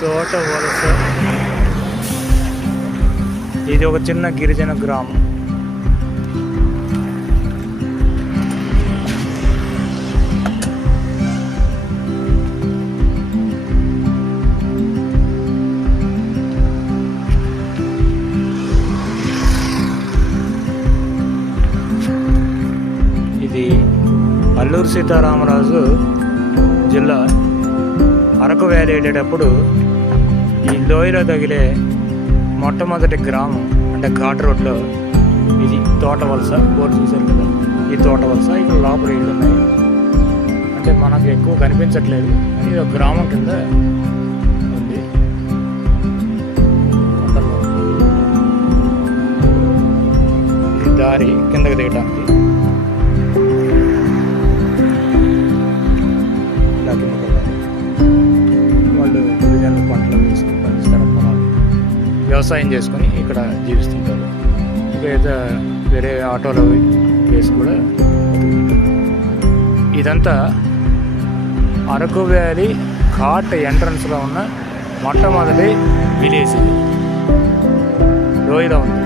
తోట వలస. ఇది ఒక చిన్న గిరిజన గ్రామం. ఇది అల్లూరు సీతారామరాజు జిల్లా అరకు వ్యాలీ వెళ్ళేటప్పుడు ఈ లోయలో తగిలే మొట్టమొదటి గ్రామం అంటే ఘాట్ రోడ్లో ఇది తోట వలస. బోర్డు చూశారు కదా, ఈ తోట వలస. ఇక్కడ లోపల ఇళ్ళు ఉన్నాయి, అంటే మనకు ఎక్కువ కనిపించట్లేదు. ఇది ఒక గ్రామం కింద ఉంది. ఇది దారి కిందకి దిగటానికి. వాళ్ళు గిరిజనులు పంటలు వేసుకుని పండిస్తారు, పొలాలు వ్యవసాయం చేసుకొని ఇక్కడ జీవిస్తుంటారు. ఇంకా వేరే ఆటోలో వేసి కూడా ఇదంతా అరకు వ్యాలీ ఘాట్ ఎంట్రన్స్లో ఉన్న మొట్టమొదటి విలేజ్. లోయలో ఉంది.